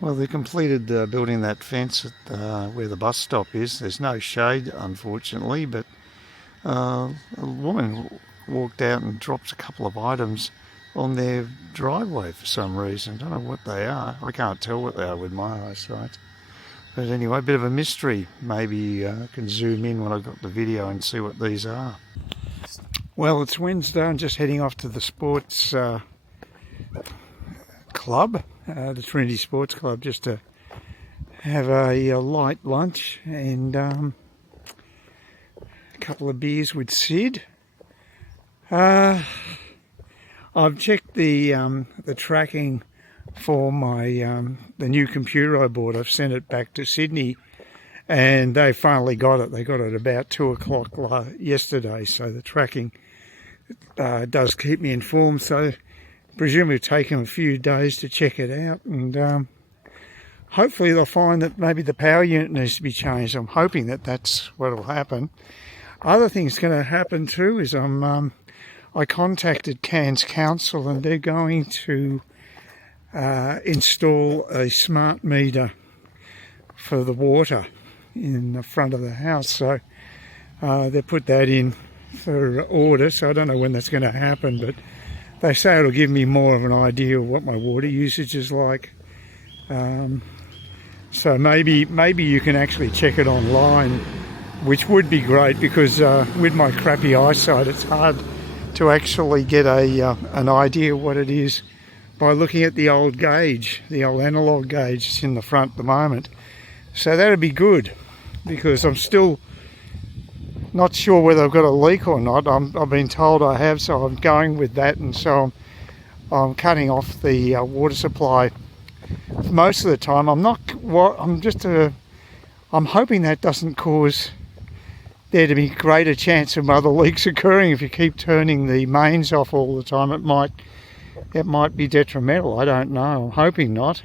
Well, they completed building that fence at where the bus stop is. There's no shade, unfortunately, but a woman walked out and dropped a couple of items on their driveway for some reason. I don't know what they are. I can't tell what they are with my eyesight. But anyway, a bit of a mystery. Maybe I can zoom in when I've got the video and see what these are. Well, it's Wednesday. I'm just heading off to the sports club, the Trinity Sports Club, just to have a light lunch and a couple of beers with Sid. I've checked the tracking for my the new computer I bought. I've sent it back to Sydney, and they finally got it. They got it about 2 o'clock yesterday, so the tracking does keep me informed. So presumably it'll take them a few days to check it out, and hopefully they'll find that maybe the power unit needs to be changed. I'm hoping that that's what will happen. Other thing's going to happen too is I contacted Cairns Council, and they're going to install a smart meter for the water in the front of the house. So they put that in for order, so I don't know when that's going to happen, but they say it'll give me more of an idea of what my water usage is like. So maybe you can actually check it online, which would be great, because with my crappy eyesight it's hard to actually get an idea what it is by looking at the old gauge, the old analogue gauge that's in the front at the moment. So that'd be good, because I'm still not sure whether I've got a leak or not. I've been told I have, so I'm going with that, and so I'm cutting off the water supply most of the time. I'm hoping that doesn't cause there to be greater chance of other leaks occurring. If you keep turning the mains off all the time, it might be detrimental. I don't know. I'm hoping not,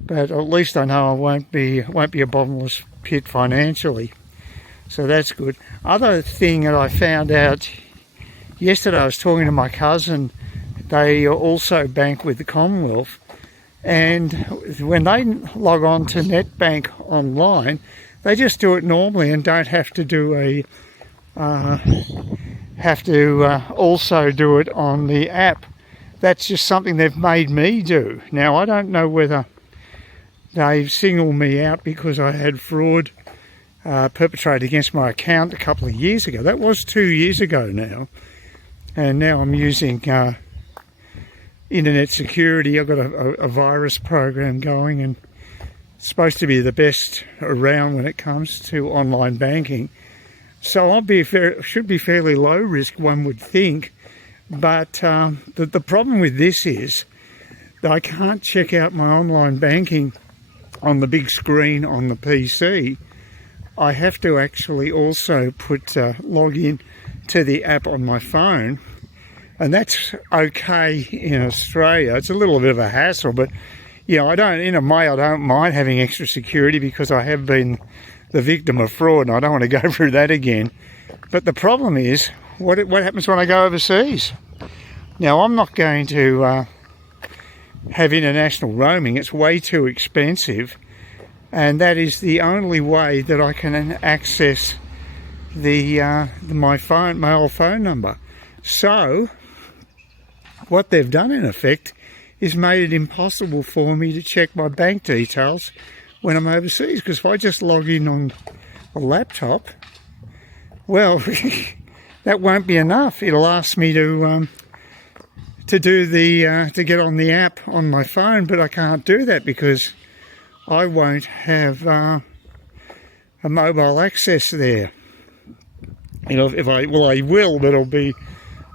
but at least I know it won't be a bottomless pit financially. So that's good. Other thing that I found out yesterday, I was talking to my cousin. They also bank with the Commonwealth, and when they log on to NetBank online, they just do it normally and don't have to also do it on the app. That's just something they've made me do. Now, I don't know whether they've singled me out because I had fraud perpetrated against my account a couple of years ago. That was 2 years ago now. And now I'm using internet security. I've got a virus program going, and it's supposed to be the best around when it comes to online banking. So should be fairly low risk, one would think. But the problem with this is that I can't check out my online banking on the big screen on the PC. I have to actually also log in to the app on my phone, and that's okay in Australia. It's a little bit of a hassle, but yeah, I don't mind having extra security, because I have been the victim of fraud and I don't want to go through that again. But the problem is, what happens when I go overseas? Now, I'm not going to have international roaming. It's way too expensive, and that is the only way that I can access my old phone number. So what they've done in effect is made it impossible for me to check my bank details when I'm overseas, because if I just log in on a laptop, well, that won't be enough. It'll ask me to get on the app on my phone, but I can't do that because I won't have a mobile access there. You know, I will, but it'll be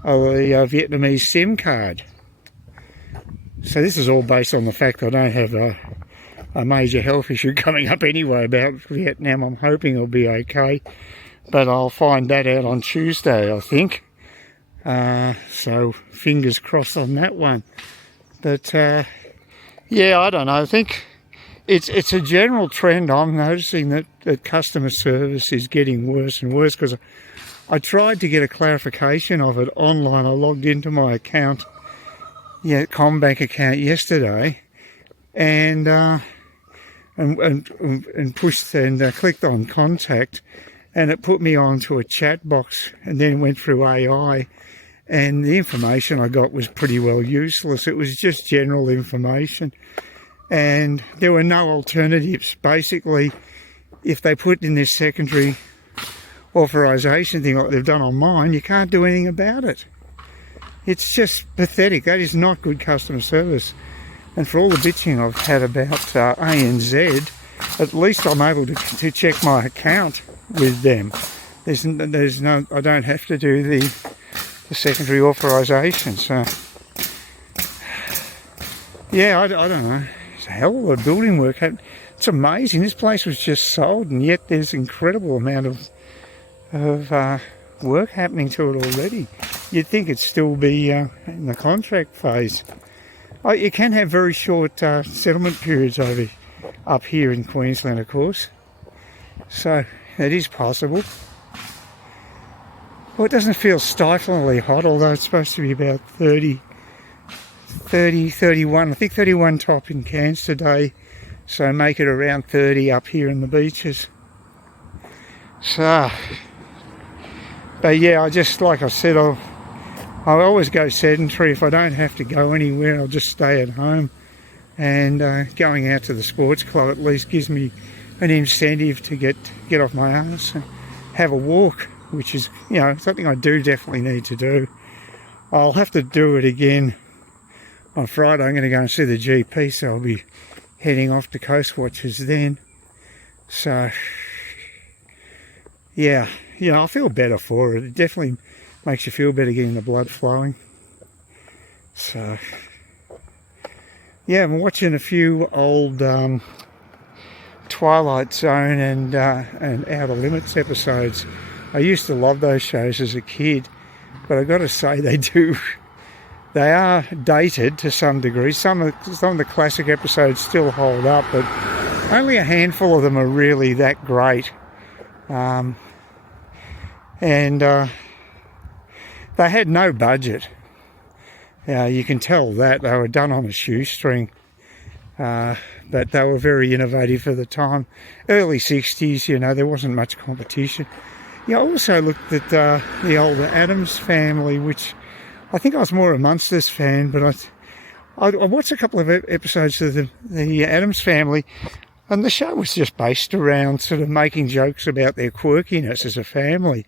a Vietnamese SIM card. So this is all based on the fact that I don't have a major health issue coming up anyway about Vietnam. I'm hoping it'll be okay, but I'll find that out on Tuesday, I think. So fingers crossed on that one. But yeah, I don't know. I think it's a general trend. I'm noticing that customer service is getting worse and worse, because I tried to get a clarification of it online. I logged into my account, CommBank account yesterday, and pushed and clicked on contact, and it put me onto a chat box, and then went through AI, and the information I got was pretty well useless. It was just general information, and there were no alternatives. Basically, if they put in this secondary authorization thing like they've done on mine, you can't do anything about it. It's just pathetic. That is not good customer service. And for all the bitching I've had about ANZ, at least I'm able to check my account with them. There's no, I don't have to do the secondary authorization. So yeah, I don't know. It's a hell of a building work. It's amazing. This place was just sold, and yet there's incredible amount of work happening to it already. You'd think it'd still be in the contract phase. You can have very short settlement periods up here in Queensland, of course. So that is possible. Well, it doesn't feel stiflingly hot, although it's supposed to be about 30, 31. I think 31 top in Cairns today. So make it around 30 up here in the beaches. So, but yeah, I just, like I said, I always go sedentary. If I don't have to go anywhere, I'll just stay at home. And going out to the sports club at least gives me an incentive to get off my arse and have a walk, which is, you know, something I do definitely need to do. I'll have to do it again on Friday. I'm going to go and see the GP, so I'll be heading off to Coast Watchers then. So, yeah, you know, I feel better for it. It definitely makes you feel better getting the blood flowing. So, yeah, I'm watching a few old Twilight Zone and Outer Limits episodes. I used to love those shows as a kid, but I've got to say they are dated to some degree. Some of the classic episodes still hold up, but only a handful of them are really that great. And they had no budget. You can tell that they were done on a shoestring, but they were very innovative for the time. Early 60s, you know, there wasn't much competition. Yeah, I also looked at the older Addams Family, which I think I was more a Munsters fan, but I watched a couple of episodes of the Addams Family, and the show was just based around sort of making jokes about their quirkiness as a family.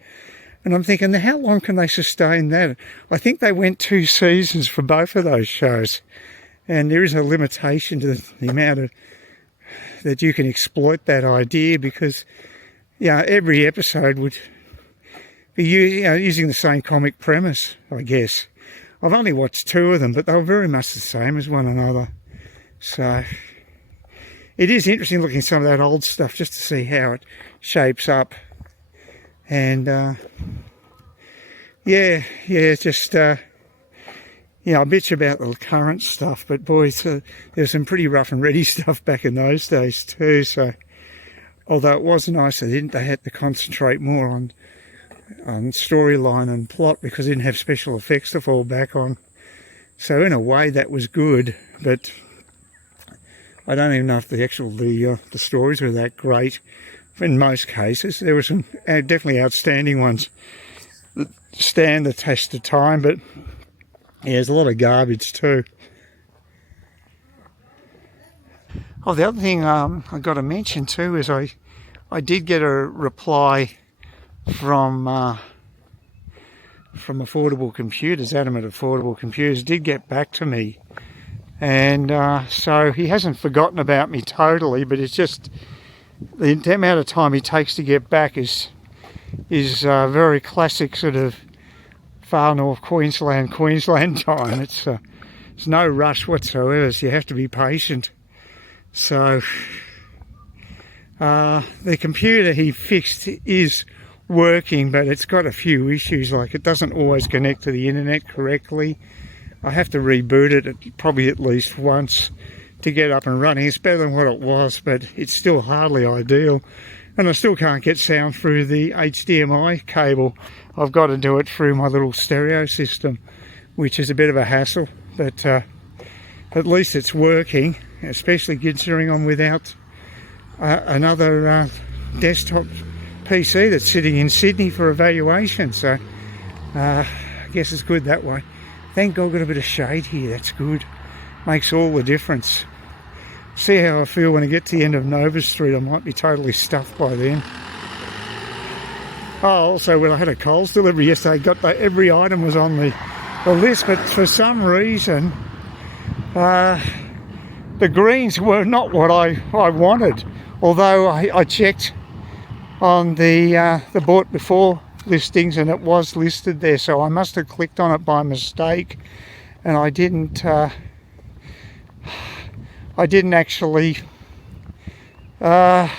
And I'm thinking, how long can they sustain that? I think they went 2 seasons for both of those shows, and there is a limitation to the amount that you can exploit that idea, because every episode would be using the same comic premise, I guess. I've only watched 2 of them, but they were very much the same as one another. So it is interesting looking at some of that old stuff just to see how it shapes up. And just I bitch about the current stuff, but boys, there's some pretty rough and ready stuff back in those days too. So although it was nice, they had to concentrate more on storyline and plot, because they didn't have special effects to fall back on. So in a way that was good, but I don't even know if the stories were that great. In most cases, there were some definitely outstanding ones that stand the test of time, but there's a lot of garbage too. Oh, the other thing I got to mention too is I did get a reply from Affordable Computers. Adam at Affordable Computers did get back to me, and so he hasn't forgotten about me totally, but it's just the amount of time he takes to get back is very classic sort of far north Queensland time. It's no rush whatsoever, so you have to be patient. So the computer he fixed is working, but it's got a few issues, like it doesn't always connect to the internet correctly. I have to reboot it probably at least once to get up and running. It's better than what it was, but it's still hardly ideal, and I still can't get sound through the HDMI cable. I've got to do it through my little stereo system, which is a bit of a hassle, but at least it's working. especially considering I'm without another desktop PC that's sitting in Sydney for evaluation. So I guess it's good that way. Thank God got a bit of shade here, that's good. Makes all the difference. See how I feel when I get to the end of Nova Street. I might be totally stuffed by then. Oh, also when I had a Coles delivery yesterday, every item was on the list, but for some reason the greens were not what I wanted. Although I checked on the bought before listings and it was listed there, so I must have clicked on it by mistake, and I didn't actually get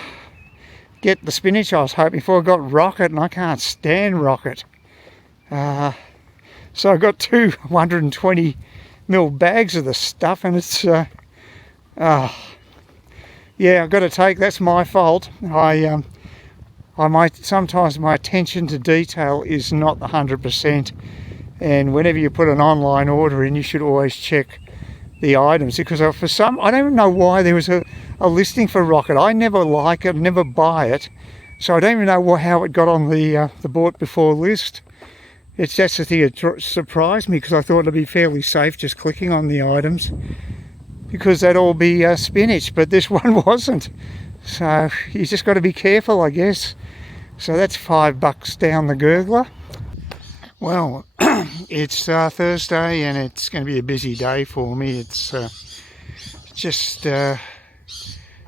the spinach I was hoping for. I got rocket, and I can't stand rocket. So I got 220ml bags of the stuff, and it's yeah, I've got to take. That's my fault. I might sometimes my attention to detail is not 100%, and whenever you put an online order in, you should always check the items, because I don't even know why there was a listing for rocket. I never like it, never buy it, so I don't even know how it got on the bought before list. That's the thing that surprised me, because I thought it'd be fairly safe just clicking on the items, because that'd all be spinach, but this one wasn't. So you just got to be careful, I guess. So that's $5 down the gurgler. Well, it's Thursday, and it's going to be a busy day for me. It's just a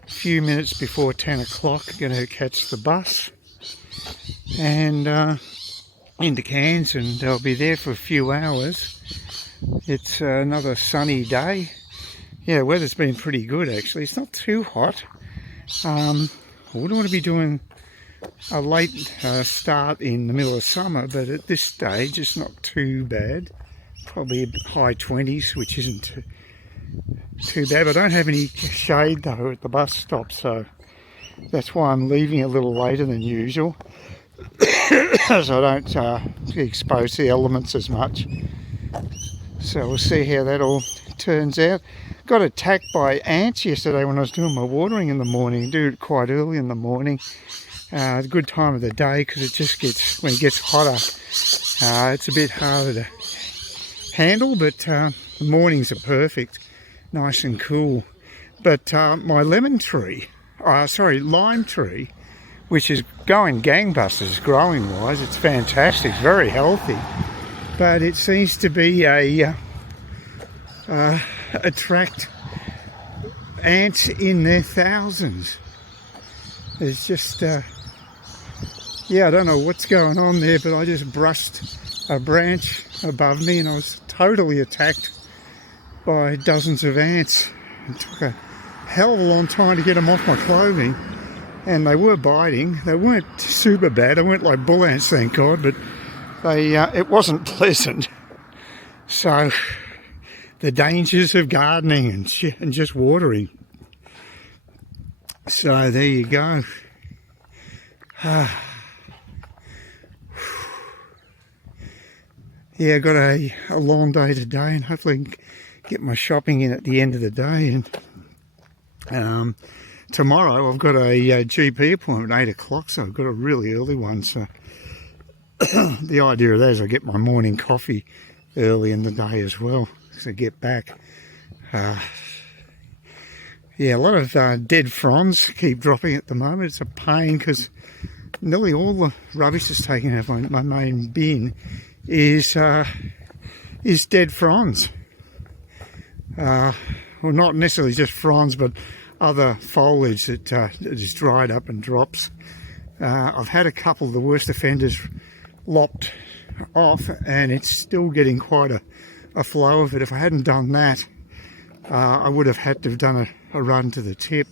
few minutes before 10 o'clock. Going to catch the bus and into Cairns, and I'll be there for a few hours. It's another sunny day. Yeah, the weather's been pretty good actually. It's not too hot. I wouldn't want to be doing a late start in the middle of summer, but at this stage it's not too bad. Probably high 20s, which isn't too bad. I don't have any shade though at the bus stop, so that's why I'm leaving a little later than usual, so I don't get exposed to the elements as much. So we'll see how that all turns out. Got attacked by ants yesterday when I was doing my watering in the morning. I do it quite early in the morning. It's a good time of the day, because it just gets, when it gets hotter, it's a bit harder to handle, but the mornings are perfect, nice and cool. But my lime tree, which is going gangbusters growing wise, it's fantastic, very healthy, but it seems to be attract ants in their thousands. It's just yeah, I don't know what's going on there, but I just brushed a branch above me and I was totally attacked by dozens of ants. It took a hell of a long time to get them off my clothing, and they were biting. They weren't super bad. They weren't like bull ants, thank God, but they it wasn't pleasant. So the dangers of gardening and just watering. So there you go. Yeah, I got a long day today, and hopefully get my shopping in at the end of the day. And tomorrow I've got a GP appointment at 8 o'clock, so I've got a really early one. So the idea of that is I get my morning coffee early in the day as well, so I get back. Yeah, a lot of dead fronds keep dropping at the moment. It's a pain, because nearly all the rubbish that's taken out of my main bin is dead fronds. Well, not necessarily just fronds, but other foliage that is dried up and drops. I've had a couple of the worst offenders lopped off, and it's still getting quite a flow of it. If I hadn't done that, I would have had to have done a run to the tip.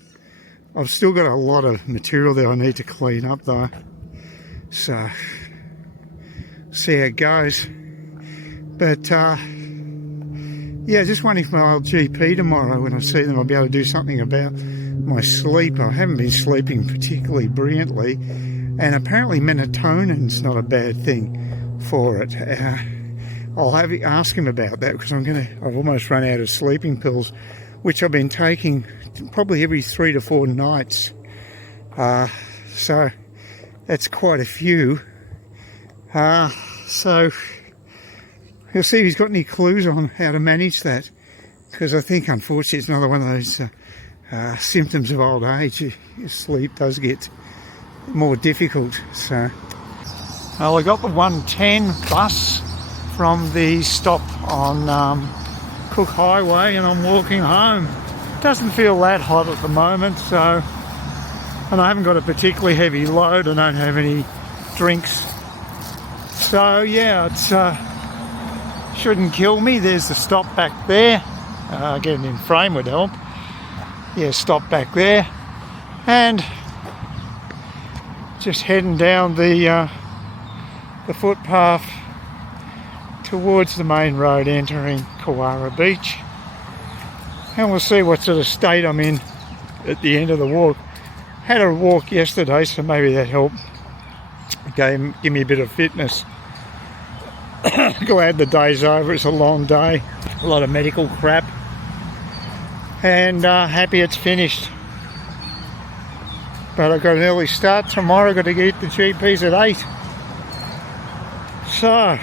I've still got a lot of material there I need to clean up though, so see how it goes. But yeah, just waiting for my old GP tomorrow. When I see them, I'll be able to do something about my sleep. I haven't been sleeping particularly brilliantly, and apparently melatonin's not a bad thing for it. I'll ask him about that, because I've almost run out of sleeping pills which I've been taking probably every 3 to 4 nights. So that's quite a few. So we'll see if he's got any clues on how to manage that, because I think unfortunately it's another one of those symptoms of old age. Your sleep does get more difficult. So, well, I got the 110 bus from the stop on Cook Highway, and I'm walking home. Doesn't feel that hot at the moment, so, and I haven't got a particularly heavy load. I don't have any drinks, so yeah, it's shouldn't kill me. There's the stop back there. Getting in frame would help. Yeah, stop back there, and just heading down the footpath towards the main road entering Trinity Beach, and we'll see what sort of state I'm in at the end of the walk. Had a walk yesterday, so maybe that helped give me a bit of fitness. Glad the day's over. It's a long day, a lot of medical crap, and happy it's finished. But I've got an early start tomorrow. Got to get the GPs at 8. So,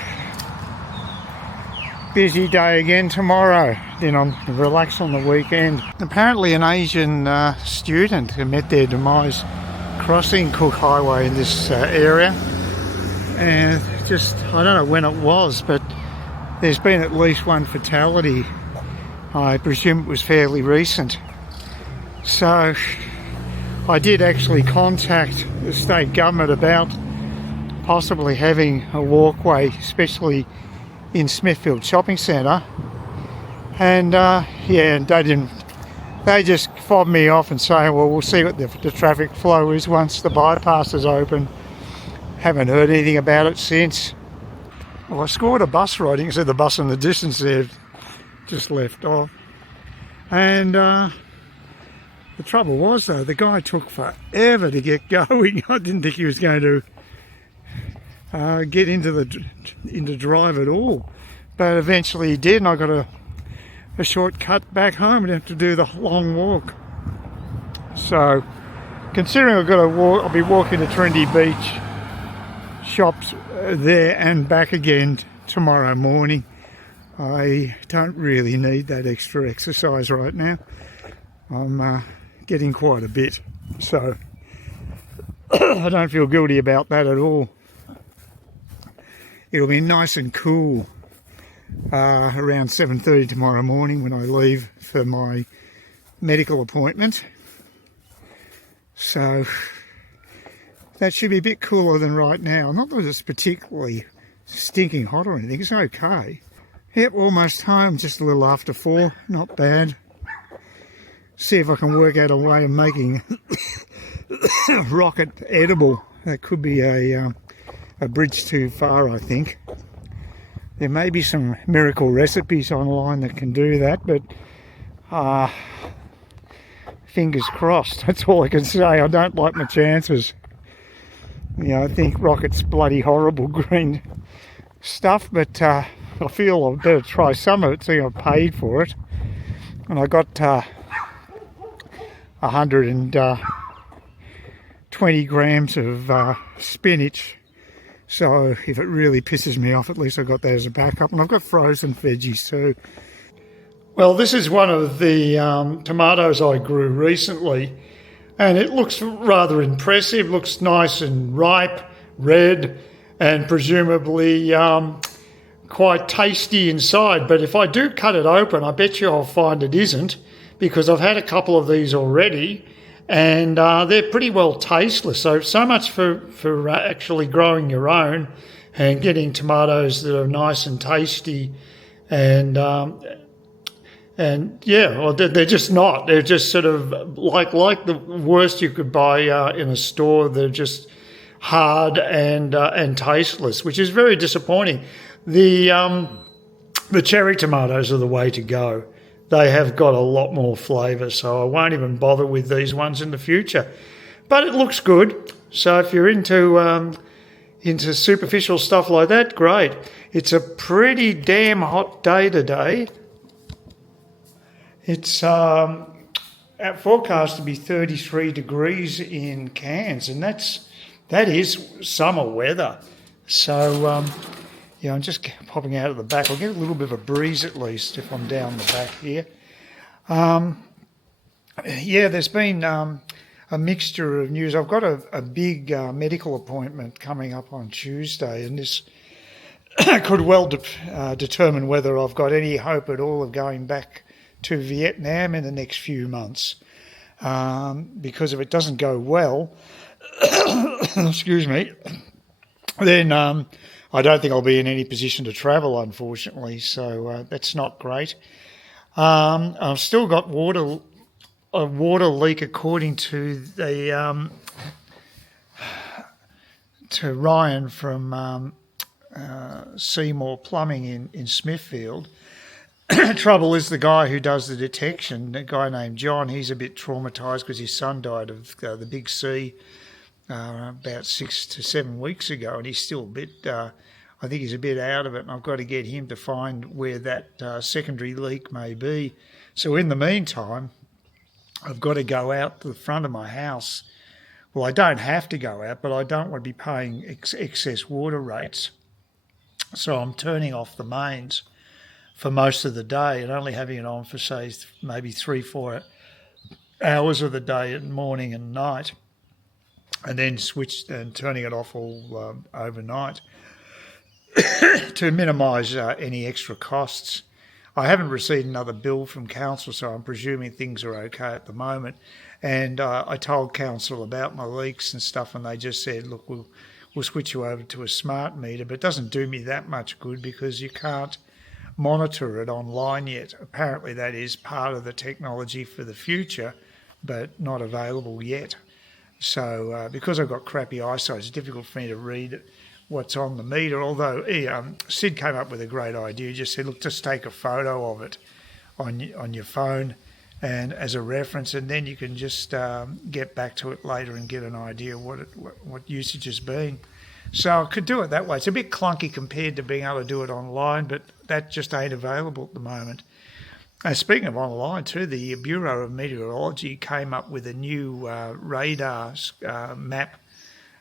busy day again tomorrow. Then I'm relaxed on the weekend. Apparently an Asian student who met their demise crossing Cook Highway in this area. And just, I don't know when it was, but there's been at least one fatality. I presume it was fairly recent. So I did actually contact the state government about possibly having a walkway, especially in Smithfield Shopping Centre, and yeah, and they just fobbed me off and say, well, we'll see what the traffic flow is once the bypass is open. Haven't heard anything about it since. Well, I scored a bus ride. You can see the bus in the distance there, just left off. And the trouble was, though, the guy took forever to get going. I didn't think he was going to get into drive at all, but eventually he did, and I got a shortcut back home. I didn't have to do the long walk. So, considering I'll be walking to Trinity Beach, shops there and back again tomorrow morning. I don't really need that extra exercise right now. I'm getting quite a bit, so I don't feel guilty about that at all. It'll be nice and cool around 7:30 tomorrow morning when I leave for my medical appointment. So that should be a bit cooler than right now. Not that it's particularly stinking hot or anything, it's okay. Yep, almost home, just a little after 4, not bad. See if I can work out a way of making rocket edible. That could be a bridge too far, I think. There may be some miracle recipes online that can do that, but fingers crossed. That's all I can say. I don't like my chances. You know, I think rocket's bloody horrible green stuff, but I feel I better try some of it, see I've paid for it. And I got 120 grams of spinach. So if it really pisses me off, at least I've got that as a backup. And I've got frozen veggies too. Well, this is one of the tomatoes I grew recently, and it looks rather impressive. Looks nice and ripe, red, and presumably quite tasty inside. But if I do cut it open, I bet you I'll find it isn't, because I've had a couple of these already, and they're pretty well tasteless. So much for actually growing your own and getting tomatoes that are nice and tasty, and yeah, well, they're just not. They're just sort of like the worst you could buy in a store. They're just hard and tasteless, which is very disappointing. The cherry tomatoes are the way to go. They have got a lot more flavour, so I won't even bother with these ones in the future. But it looks good, so if you're into superficial stuff like that, great. It's a pretty damn hot day today. It's forecast to be 33 degrees in Cairns, and that is summer weather. So I'm just popping out of the back. I'll get a little bit of a breeze at least if I'm down the back here. There's been a mixture of news. I've got a big medical appointment coming up on Tuesday, and this could well determine whether I've got any hope at all of going back to Vietnam in the next few months. Because if it doesn't go well, excuse me, then I don't think I'll be in any position to travel, unfortunately. So that's not great. I've still got a water leak, according to the to Ryan from Seymour Plumbing in Smithfield. Trouble is, the guy who does the detection, a guy named John, he's a bit traumatised because his son died of the big C about 6 to 7 weeks ago, and he's still a bit, I think he's a bit out of it, and I've got to get him to find where that secondary leak may be. So in the meantime, I've got to go out to the front of my house. Well, I don't have to go out, but I don't want to be paying excess water rates. So I'm turning off the mains for most of the day and only having it on for, say, maybe 3-4 hours of the day, at morning and night, and then turning it off all overnight to minimise any extra costs. I haven't received another bill from council, so I'm presuming things are okay at the moment. And I told council about my leaks and stuff, and they just said, look, we'll switch you over to a smart meter, but it doesn't do me that much good because you can't monitor it online yet. Apparently that is part of the technology for the future, but not available yet. So because I've got crappy eyesight, it's difficult for me to read what's on the meter, although Sid came up with a great idea. He just said, look, just take a photo of it on your phone and as a reference, and then you can just get back to it later and get an idea what usage has been. So I could do it that way. It's a bit clunky compared to being able to do it online, but that just ain't available at the moment. And speaking of online too, the Bureau of Meteorology came up with a new radar map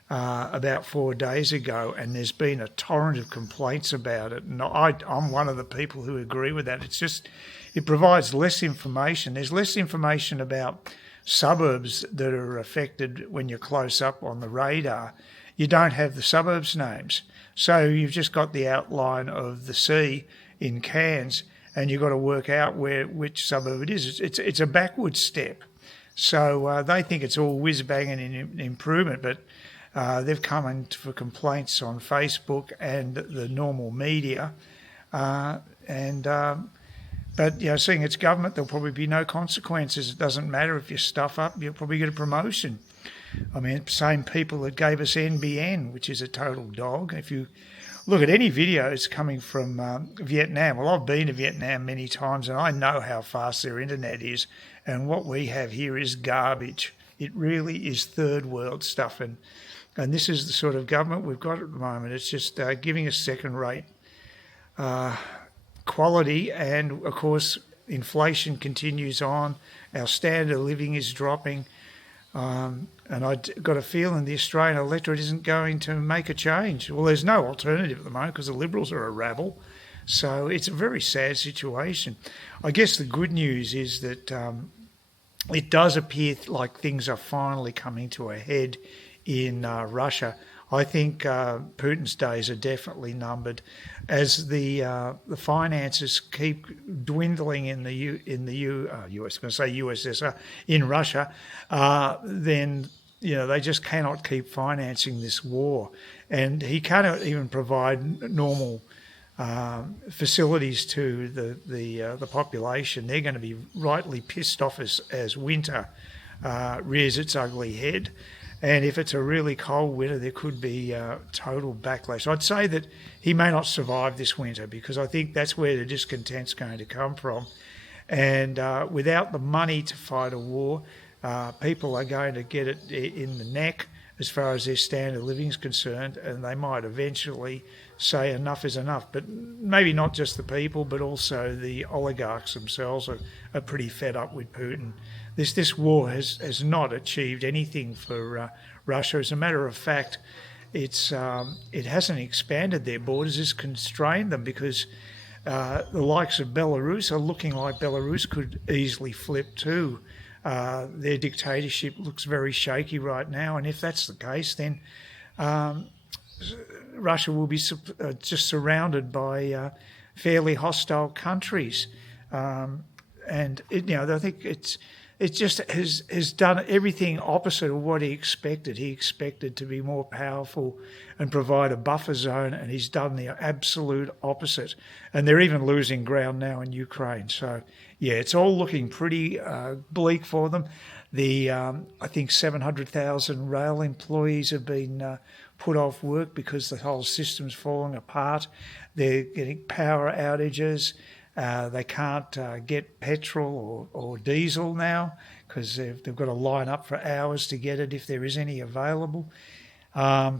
about 4 days ago, and there's been a torrent of complaints about it. And I'm one of the people who agree with that. It's just, it provides less information. There's less information about suburbs that are affected when you're close up on the radar. You don't have the suburbs names. So you've just got the outline of the sea in Cairns, and you've got to work out which suburb it is. It's a backward step. So they think it's all whiz-bang and improvement, but they've come in for complaints on Facebook and the normal media. But seeing it's government, there'll probably be no consequences. It doesn't matter if you stuff up, you'll probably get a promotion. I mean, same people that gave us NBN, which is a total dog. If you look at any videos coming from Vietnam, well, I've been to Vietnam many times and I know how fast their internet is, and what we have here is garbage. It really is third world stuff, and this is the sort of government we've got at the moment. It's just giving us second-rate quality, and of course inflation continues on. Our standard of living is dropping. And I've got a feeling the Australian electorate isn't going to make a change. Well, there's no alternative at the moment because the Liberals are a rabble. So it's a very sad situation. I guess the good news is that it does appear like things are finally coming to a head in Russia. I think Putin's days are definitely numbered. As the finances keep dwindling in the USSR, in Russia, then they just cannot keep financing this war, and he cannot even provide normal facilities to the population. They're going to be rightly pissed off as winter rears its ugly head. And if it's a really cold winter, there could be total backlash. I'd say that he may not survive this winter because I think that's where the discontent's going to come from. And without the money to fight a war, people are going to get it in the neck. as far as their standard of living is concerned, and they might eventually say enough is enough. But maybe not just the people, but also the oligarchs themselves are pretty fed up with Putin. This war has not achieved anything for Russia. As a matter of fact, it hasn't expanded their borders, it's constrained them, because the likes of Belarus are looking like Belarus could easily flip too. Their dictatorship looks very shaky right now, and if that's the case, then Russia will be just surrounded by fairly hostile countries, and I think it just has done everything opposite of what he expected. He expected to be more powerful and provide a buffer zone, and he's done the absolute opposite. And they're even losing ground now in Ukraine. So, yeah, it's all looking pretty bleak for them. I think 700,000 rail employees have been put off work because the whole system's falling apart. They're getting power outages. They can't get petrol or diesel now because they've got to line up for hours to get it if there is any available. I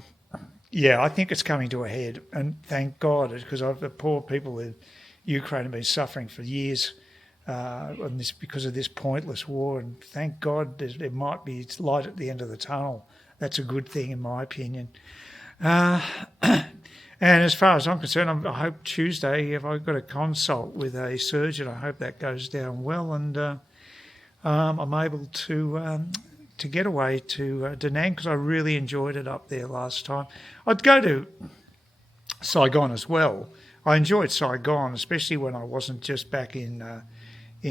think it's coming to a head, and thank God, because the poor people in Ukraine have been suffering for years because of this pointless war, and thank God there might be light at the end of the tunnel. That's a good thing in my opinion. And as far as I'm concerned, I hope Tuesday, if I've got a consult with a surgeon, I hope that goes down well, and I'm able to get away to Da Nang, because I really enjoyed it up there last time. I'd go to Saigon as well. I enjoyed Saigon, especially when I wasn't just back in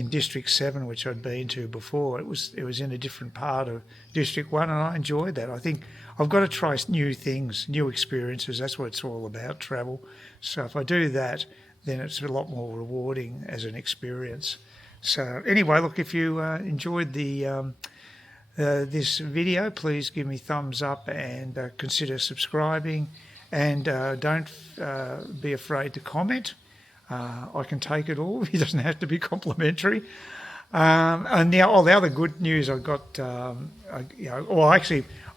District 7, which I'd been to before. It was in a different part of District 1, and I enjoyed that. I think I've got to try new things, new experiences. That's what it's all about, travel. So if I do that, then it's a lot more rewarding as an experience. So anyway, look, if you enjoyed this video, please give me thumbs up and consider subscribing. And don't be afraid to comment. I can take it all. It doesn't have to be complimentary. And the other good news I got,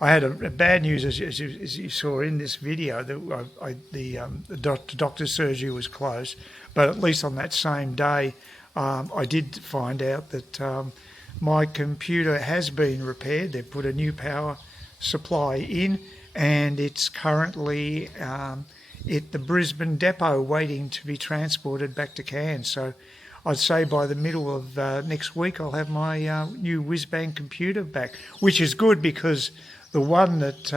I had a bad news, as you saw in this video. The doctor's surgery was closed, but at least on that same day, I did find out that my computer has been repaired. They've put a new power supply in, and it's currently at the Brisbane depot waiting to be transported back to Cairns. So I'd say by the middle of next week I'll have my new whiz-bang computer back, which is good, because the one that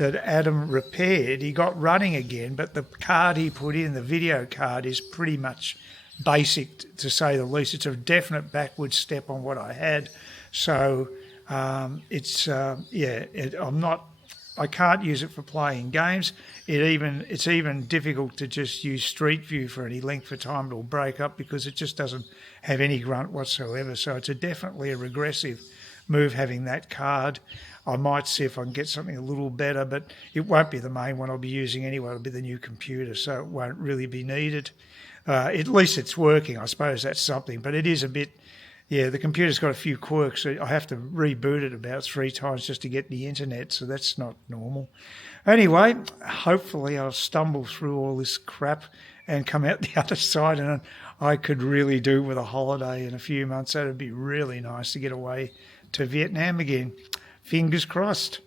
Adam repaired, he got running again, but the card he put in, the video card, is pretty much basic, to say the least. It's a definite backward step on what I had. So I can't use it for playing games. It's even difficult to just use Street View for any length of time. It'll break up because it just doesn't have any grunt whatsoever. So it's definitely a regressive move having that card. I might see if I can get something a little better, but it won't be the main one I'll be using anyway. It'll be the new computer, so it won't really be needed. At least it's working. I suppose that's something, but it is a bit... Yeah, the computer's got a few quirks. So I have to reboot it about 3 times just to get the internet, so that's not normal. Anyway, hopefully I'll stumble through all this crap and come out the other side, and I could really do with a holiday in a few months. That would be really nice to get away to Vietnam again. Fingers crossed.